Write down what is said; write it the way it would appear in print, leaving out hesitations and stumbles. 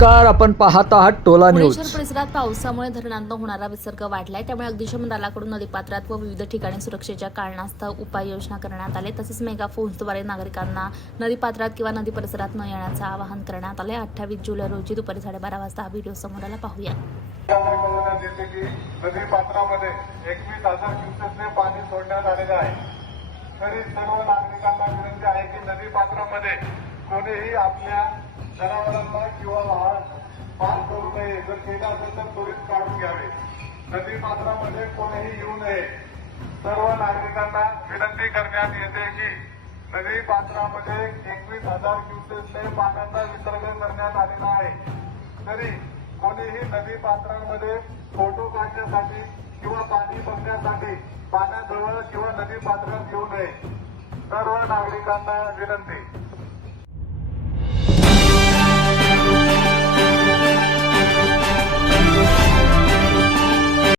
नमस्कार, आपण पाहत आहात टोला पुणे न्यूज। शहर परिसरात पावसामुळे धरणांतून होणारा विसर्ग वाढलाय। त्यामुळे अग्निशमन दलाकडून नदीपात्रात व विविध ठिकाणी सुरक्षेच्या कारणास्तव उपाययोजना करण्यात आले। तसेच मेगाफोन्सद्वारे नागरिकांना नदीपात्रात किंवा नदी परिसरात न येण्याचं आवाहन करण्यात आले। 28 जुलै रोजी दुपारी 12:30 वाजता हा व्हिडिओ समोर आला, पाहूया। नदी पात्रामध्ये 21,000 क्युसेसने पाणी सोडण्यात आलेले आहे। तरी सर्व नागरिकांना विनंती आहे की नदी पात्रामध्ये कोणीही आपल्या जनावरांना किंवा वाहन पार करू नये। जर केलं असेल तर त्वरित काढून घ्यावे। नदी पात्रामध्ये कोणीही येऊ नये। सर्व नागरिकांना विनंती करण्यात येते की नदी पात्रामध्ये 21,000 क्युसेसने पाण्याचा विसर्ग करण्यात आलेला आहे। तरी कोणीही नदी पात्रामध्ये फोटो काढण्यासाठी किंवा पाणी बघण्यासाठी पाण्याजवळ किंवा नदी पात्रात येऊ नये। सर्व नागरिकांना विनंती।